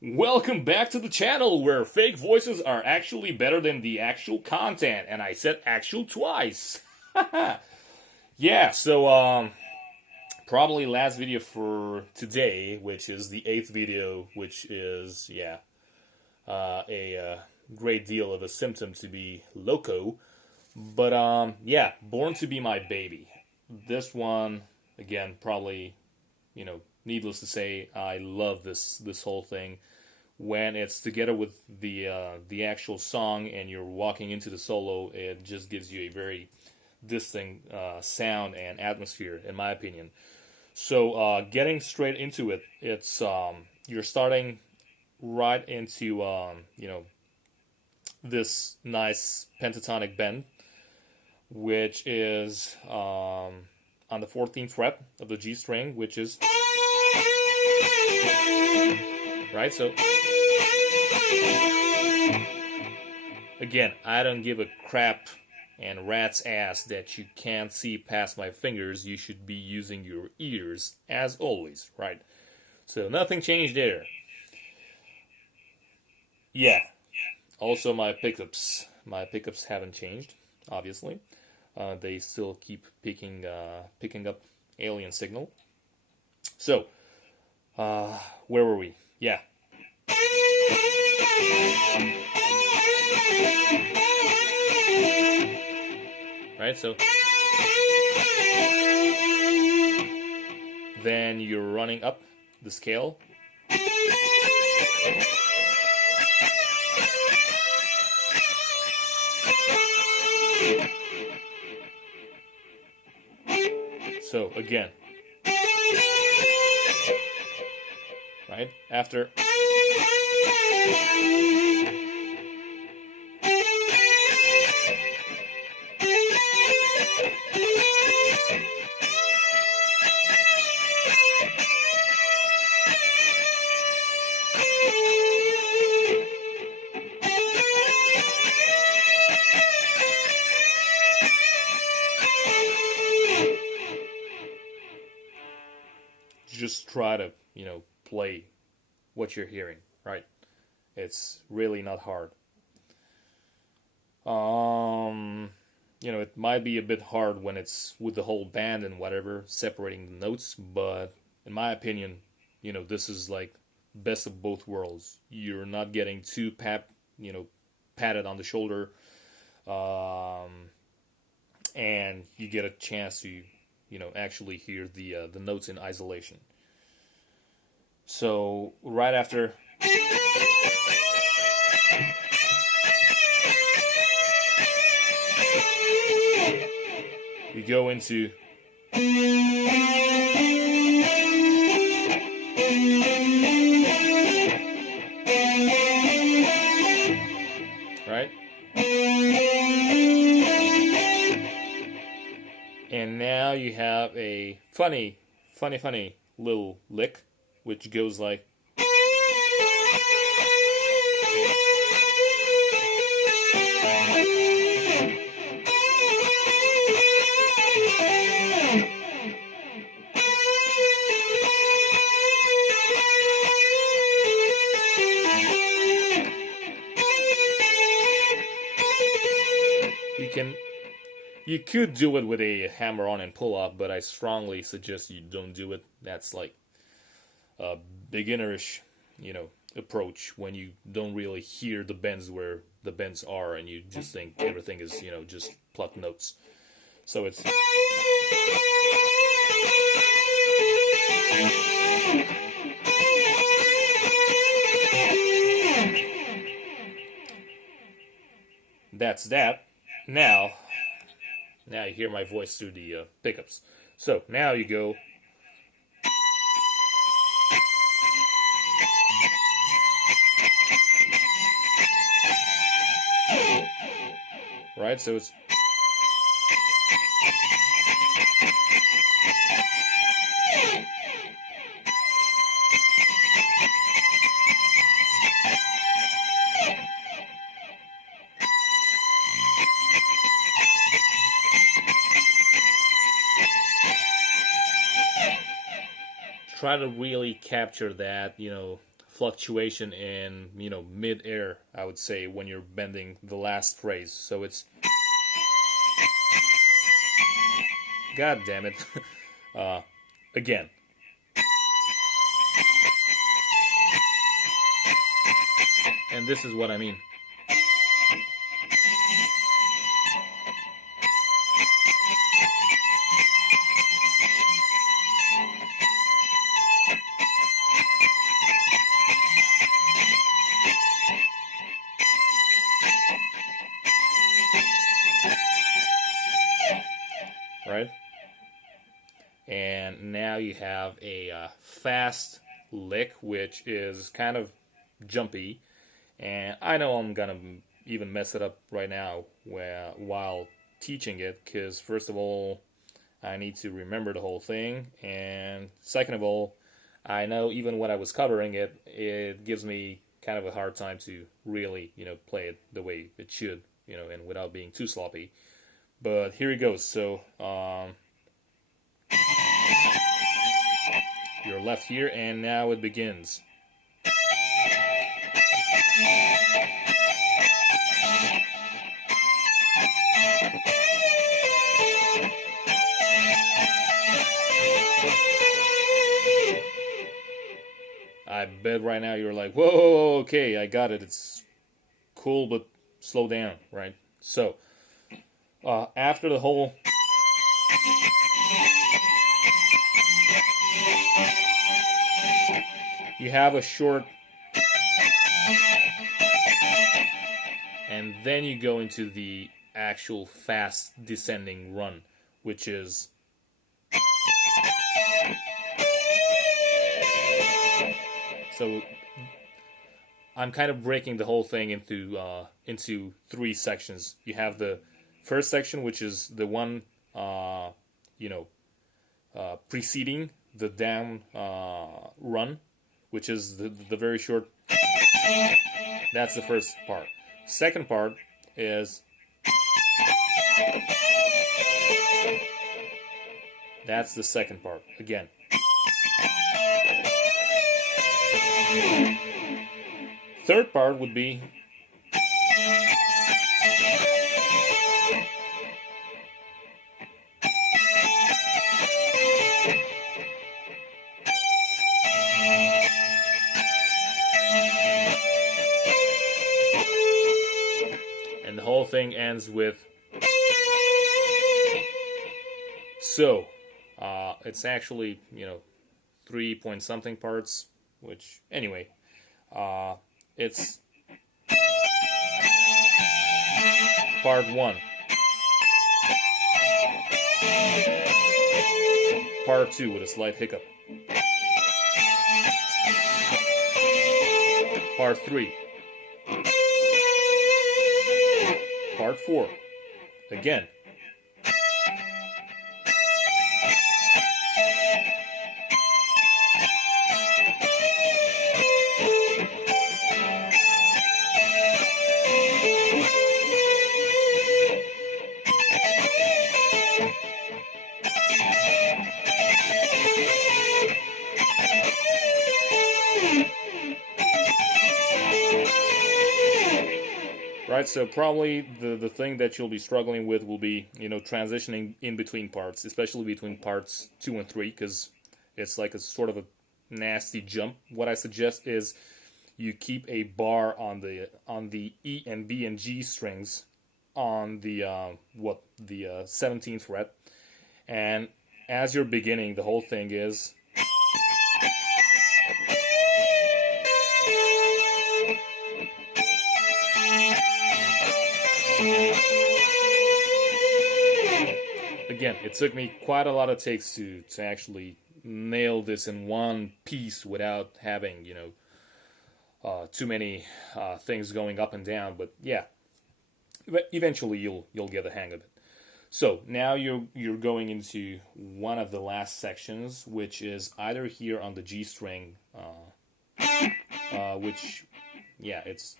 Welcome back to the channel where fake voices are actually better than the actual content, and I said actual twice. Yeah, so probably last video for today, which is the eighth video, which is a great deal of a symptom to be loco. But yeah, Born to Be My Baby. This one again, probably needless to say, I love this whole thing when it's together with the actual song and you're walking into the solo. It just gives you a very distinct sound and atmosphere, in my opinion. So getting straight into it, it's you're starting right into this nice pentatonic bend, which is on the 14th fret of the G string, which is right. So again, I don't give a crap and rat's ass that you can't see past my fingers. You should be using your ears as always, right? So nothing changed there. Yeah. Also, my pickups haven't changed. Obviously, they still keep picking up alien signal. So, where were we? Yeah. Right. So then you're running up the scale. So again, right after, just try to play what you're hearing, right? It's really not hard. It might be a bit hard when it's with the whole band and whatever, separating the notes, but in my opinion, this is like best of both worlds. You're not getting too patted on the shoulder, and you get a chance to, actually hear the notes in isolation. So right after, you go into right, and now you have a funny little lick, which goes like. You could do it with a hammer on and pull off, but I strongly suggest you don't do it. That's like a beginnerish, approach when you don't really hear the bends where the bends are, and you just think everything is, just plucked notes. So it's. That's that. Now you hear my voice through the pickups. So now you go. Right, so it's. Try to really capture that, fluctuation in, mid-air, I would say, when you're bending the last phrase. So it's, god damn it. Again. And this is what I mean. Right? And now you have a fast lick, which is kind of jumpy. And I know I'm gonna even mess it up right now while teaching it, because first of all, I need to remember the whole thing, and second of all, I know even when I was covering it, it gives me kind of a hard time to really, play it the way it should, and without being too sloppy. But here it goes. So you're left here, and now it begins. I bet right now you're like, whoa, okay, I got it. It's cool, but slow down, right? So, after the whole... You have a short... And then you go into the actual fast descending run, which is... So I'm kind of breaking the whole thing into three sections. You have the first section, which is the one preceding the down run, which is the very short. That's the first part. Second part is that's the second part again. Third part would be and the whole thing ends with so it's actually 3 point something parts, which anyway it's part 1, part 2 with a slight hiccup, part 3, part 4 again, right? So probably the thing that you'll be struggling with will be, transitioning in between parts, especially between parts 2 and 3, because it's like a sort of a nasty jump. What I suggest is you keep a bar on the E and B and G strings on the 17th fret, and as you're beginning, the whole thing is again, it took me quite a lot of takes to actually nail this in one piece without having, too many things going up and down. But yeah, eventually you'll get the hang of it. So now you're going into one of the last sections, which is either here on the G string, which, yeah, it's...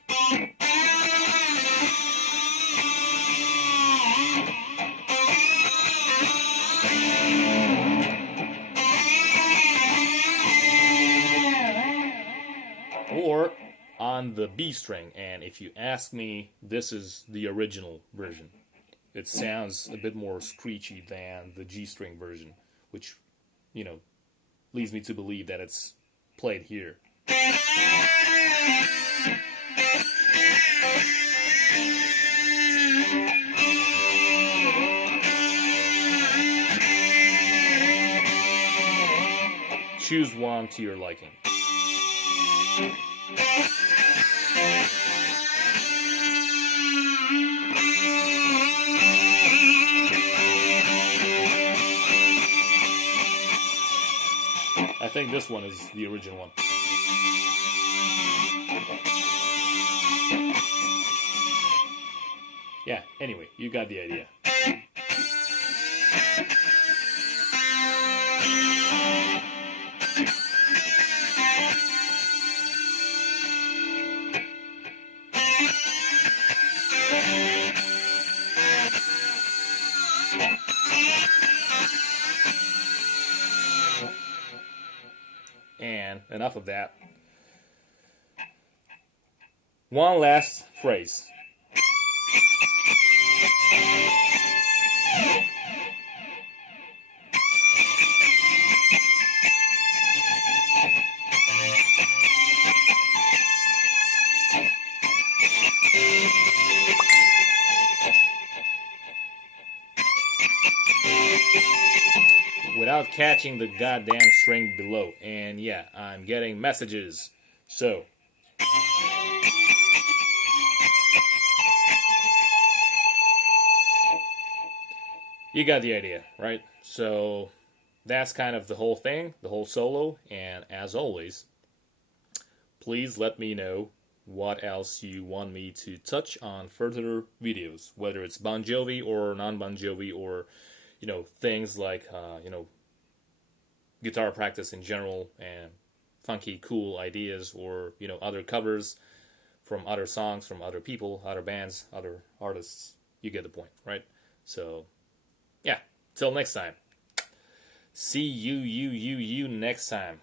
more on the B string, and if you ask me, this is the original version. It sounds a bit more screechy than the G string version, which, leads me to believe that it's played here. Choose one to your liking. I think this one is the original one. Yeah, anyway, you got the idea. And enough of that. One last phrase. Without catching the goddamn string below. And yeah, I'm getting messages. So, you got the idea, right? So, that's kind of the whole thing, the whole solo. And as always, please let me know what else you want me to touch on further videos, whether it's Bon Jovi or non-Bon Jovi, or things like guitar practice in general, and funky cool ideas, or other covers from other songs, from other people, other bands, other artists. You get the point, right? So yeah, till next time. See you next time.